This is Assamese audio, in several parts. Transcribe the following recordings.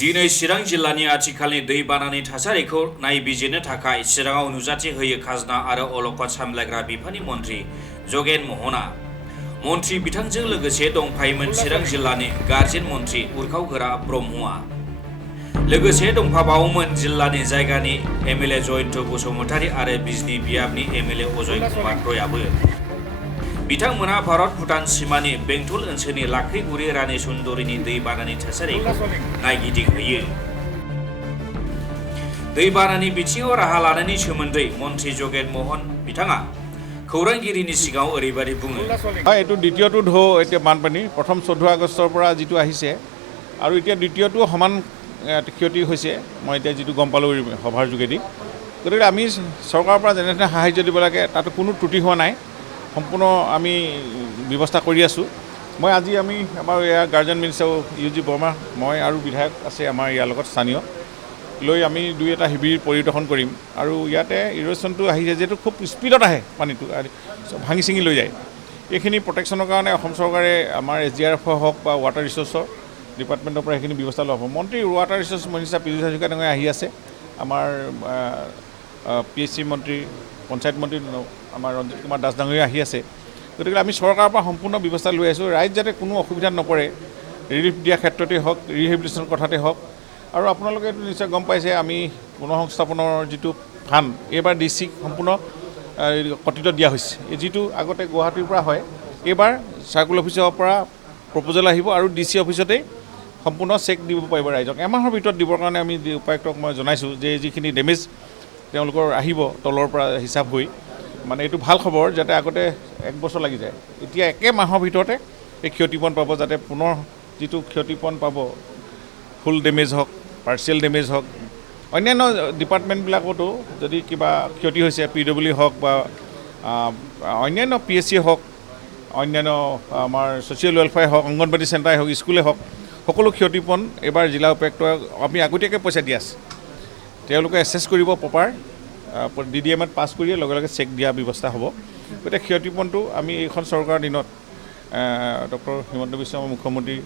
दिनै चिरां जिल्लानि आथिखालनि दैबानानि थासारिखौ नायबिजिरनो थाखाय चिराङाव नुजाथि होयो खाजोना आरो अलखद सामलायग्रा बिफाननि मन्थ्रि जगेन महना। मन्थ्रि बिथांजों लोगोसे दंफायोमोन चिरां जिल्लानि गार्जेन मन्थ्रि उरखावगोरा ब्रह्मआ। लोगोसे दंफाबावोमोन जिल्लानि जायगानि एमएलए जयन्त बसुमतारी आरो बिजनी बियाबनि एमएलए अजय कुमार रयाबो। बिथांमोना भारत भुटान सीमानि बेंटल ओनसोलनि लाख्रिगुरि रानी सुन्दरीनि दैबानानि थासारिखौ नायगिदिंहैयो। दैबानानि बिथिङाव राहा लानायनि सोमोन्दै मन्थ्रि जगेन महन बिथाङा खौरांगिरिनि सिगाङाव ओरैबायदि बुङो। এইটো দ্বিতীয়টো ঢৌ এতিয়া বানপানী প্ৰথম 14 আগষ্টৰ পৰা যিটো আহিছে আৰু এতিয়া দ্বিতীয়টো সমান ক্ষতি হৈছে মই এতিয়া যিটো গম পালোঁ সভাৰ যোগেদি। গতিকে আমি চৰকাৰৰ পৰা যেনে ধৰণে সাহায্য দিব লাগে তাতো কোনো ত্ৰুটি হোৱা নাই, সম্পূৰ্ণ আমি ব্যৱস্থা কৰি আছোঁ। মই আজি আমি আমাৰ ইয়াৰ গাৰ্জেন মিনিষ্টাৰ ইউজি বৰ্মা মই আৰু বিধায়ক আছে আমাৰ ইয়াৰ লগত স্থানীয় লৈ আমি দুই এটা শিবিৰ পৰিদৰ্শন কৰিম আৰু ইয়াতে ইৰ'শ্যনটো আহিছে যিহেতু খুব স্পীডত আহে পানীটো ভাঙি চিঙি লৈ যায়। এইখিনি প্ৰটেকশ্যনৰ কাৰণে অসম চৰকাৰে আমাৰ SDRF হওক বা ৱাটাৰ ৰিচোৰ্চৰ ডিপাৰ্টমেণ্টৰ পৰা সেইখিনি ব্যৱস্থা লোৱা হ'ব। মন্ত্ৰী water resource minister Piyush Hazarika ডাঙৰীয়া আহি আছে, আমাৰ PSC মন্ত্ৰী পঞ্চায়ত মন্ত্ৰী আমাৰ ৰঞ্জিত কুমাৰ দাস ডাঙৰীয়া আহি আছে। গতিকে আমি চৰকাৰৰ পৰা সম্পূৰ্ণ ব্যৱস্থা লৈ আছোঁ, ৰাইজ যাতে কোনো অসুবিধাত নপৰে, ৰিলিফ দিয়াৰ ক্ষেত্ৰতে হওক, ৰিহেবিলিটেশ্যনৰ কথাতে হওক। আৰু আপোনালোকে এইটো নিশ্চয় গম পাইছে আমি পুনঃসংস্থাপনৰ যিটো ফাণ্ড এইবাৰ ডিচিক সম্পূৰ্ণ কটিত দিয়া হৈছে। যিটো আগতে গুৱাহাটীৰ পৰা হয় এইবাৰ চাৰ্কুল অফিচৰ পৰা প্ৰপ'জেল আহিব আৰু DC অফিচতেই সম্পূৰ্ণ চেক দিব পাৰিব ৰাইজক। এমাহৰ ভিতৰত দিবৰ কাৰণে আমি উপায়ুক্তক মই জনাইছোঁ যে যিখিনি ডেমেজ তেওঁলোকৰ আহিব তলৰ পৰা হিচাপ হৈ, মানে এইটো ভাল খবৰ যাতে আগতে 1 বছৰ লাগি যায়, এতিয়া একে মাহৰ ভিতৰতে এই ক্ষতিপূৰণ পাব, যাতে পুনৰ যিটো ক্ষতিপূৰণ পাব ফুল ডেমেজ হওক, পাৰ্চিয়েল ডেমেজ হওক, অন্যান্য ডিপাৰ্টমেণ্টবিলাকতো যদি কিবা ক্ষতি হৈছে PWD হওক বা অন্যান্য PSC হওক, অন্যান্য আমাৰ ছ'চিয়েল ৱেলফেয়াৰ হওক, অংগনবাদী চেণ্টাৰ হওক, স্কুলে হওক, সকলো ক্ষতিপূৰণ এইবাৰ জিলা উপায়ুক্তই আমি আগতীয়াকৈ পইচা দি আছে। তেওঁলোকে এছেছ কৰিব প্ৰপাৰ DDMত পাছ কৰিয়ে লগে লগে চেক দিয়া ব্যৱস্থা হ'ব। গতিকে ক্ষতিপূৰণটো আমি এইখন চৰকাৰৰ দিনত ডক্টৰ হিমন্ত বিশ্ব শৰ্মা মুখ্যমন্ত্ৰী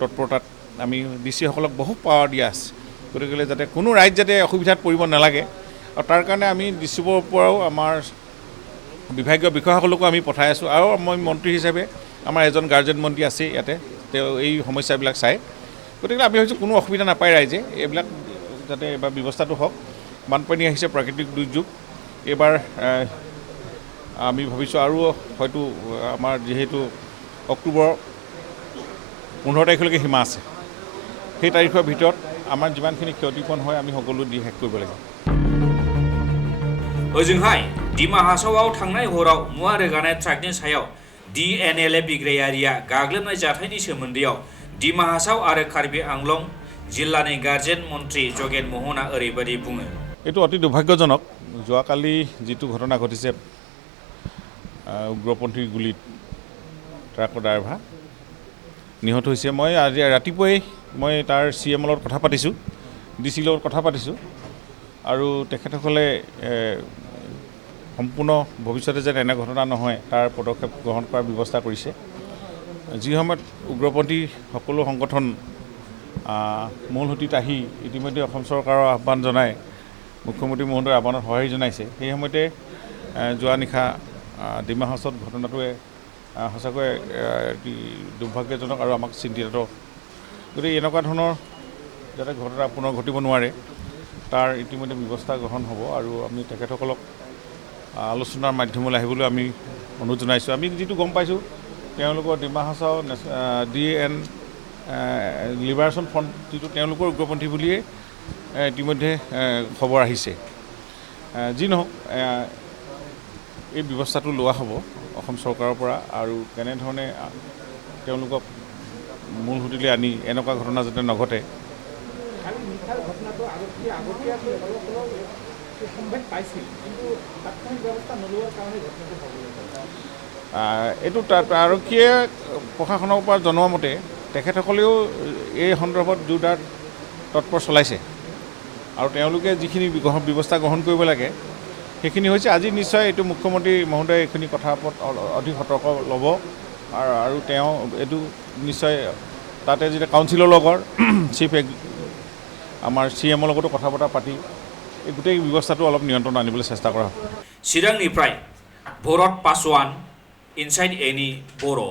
তৎপৰতাত আমি DC সকলক বহু পাৱাৰ দিয়া আছে। গতিকে যাতে কোনো ৰাইজ যাতে অসুবিধাত পৰিব নালাগে আৰু তাৰ কাৰণে আমি DCৰ পৰাও আমাৰ বিভাগীয় বিষয়াসকলকো আমি পঠাই আছোঁ। আৰু মই মন্ত্ৰী হিচাপে আমাৰ এজন গাৰ্জেন মন্ত্ৰী আছে ইয়াতে, তেওঁ এই সমস্যাবিলাক চায়। গতিকে আমি ভাবিছোঁ কোনো অসুবিধা নাপায় ৰাইজে, এইবিলাক যাতে এইবাৰ ব্যৱস্থাটো হওক। বানপানী আহিছে, প্ৰাকৃতিক দুৰ্যোগ, এইবাৰ আমি ভাবিছোঁ আৰু হয়তো আমাৰ যিহেতু অক্টোবৰ 15 তাৰিখলৈকে সীমা আছে, সেই তাৰিখৰ ভিতৰত আমাৰ যিমানখিনি ক্ষতিপূৰণ হয় আমি সকলো দি শেষ কৰিব লাগিব। ओजोंहाय डिमा हासावआव थांनाय हराव मुवा रोगानाय ट्राकनि सायाव DNLA बिग्रायारिया गाग्लोबनाय जाथायनि सोमोन्दैयाव डिमा हासाव आरो कार्बि आंलं जिल्लानि गार्जेन मन्थ्रि जगेन महना ओरैबायदि बुङो। এইটো অতি দুৰ্ভাগ্যজনক। যোৱাকালি যিটো ঘটনা ঘটিছে উগ্ৰপন্থীৰ গুলীত ট্ৰাকৰ ড্ৰাইভাৰ নিহত হৈছে, মই আজি ৰাতিপুৱাই মই তাৰ CM লগত কথা পাতিছোঁ, DC লগত কথা পাতিছোঁ আৰু তেখেতসকলে সম্পূৰ্ণ ভৱিষ্যতে যেন এনে ঘটনা নহয় তাৰ পদক্ষেপ গ্ৰহণ কৰাৰ ব্যৱস্থা কৰিছে। যি সময়ত উগ্ৰপন্থী সকলো সংগঠন মূলসুঁতিত আহি ইতিমধ্যে অসম চৰকাৰৰ আহ্বান জনায়, মুখ্যমন্ত্ৰী মহোদয়ৰ আহ্বানত সঁহাৰি জনাইছে, সেই সময়তে যোৱা নিশা ডিমা হাছাওত ঘটনাটোৱে সঁচাকৈ দুৰ্ভাগ্যজনক আৰু আমাক চিন্তিত। গতিকে এনেকুৱা ধৰণৰ যাতে ঘটনা পুনৰ ঘটিব নোৱাৰে তাৰ ইতিমধ্যে ব্যৱস্থা গ্ৰহণ হ'ব আৰু আমি তেখেতসকলক আলোচনাৰ মাধ্যমলৈ আহিবলৈ আমি অনুৰোধ জনাইছোঁ। আমি যিটো গম পাইছোঁ তেওঁলোকৰ Dima Hasao DN liberation front যিটো তেওঁলোকৰ উগ্ৰপন্থী বুলিয়ে ইতিমধ্যে খবৰ আহিছে। যি নহওক এই ব্যৱস্থাটো লোৱা হ'ব অসম চৰকাৰৰ পৰা আৰু কেনেধৰণে তেওঁলোকক মূলসুঁতিলৈ আনি এনেকুৱা ঘটনা যাতে নঘটে। এইটো আৰক্ষীয়ে প্ৰশাসনৰ পৰা জনোৱা মতে তেখেতসকলেও এই সন্দৰ্ভত জোৰদাৰ তৎপৰ চলাইছে আৰু তেওঁলোকে যিখিনি ব্যৱস্থা গ্ৰহণ কৰিব লাগে সেইখিনি হৈছে। আজি নিশ্চয় এইটো মুখ্যমন্ত্ৰী মহোদয়ে এইখিনি কথাৰ ওপৰত অধিক সতৰ্ক ল'ব আৰু তেওঁ এইটো নিশ্চয় তাতে যেতিয়া কাউন্সিলৰ লগৰ চিফ আমাৰ CMৰ লগতো কথা বতৰা পাতি এই গোটেই ব্যৱস্থাটো অলপ নিয়ন্ত্ৰণ আনিবলৈ চেষ্টা কৰা হ'ব। চিৰাংনিफ्राय ভৰত পাছোৱান ইনসাইড এনি बर'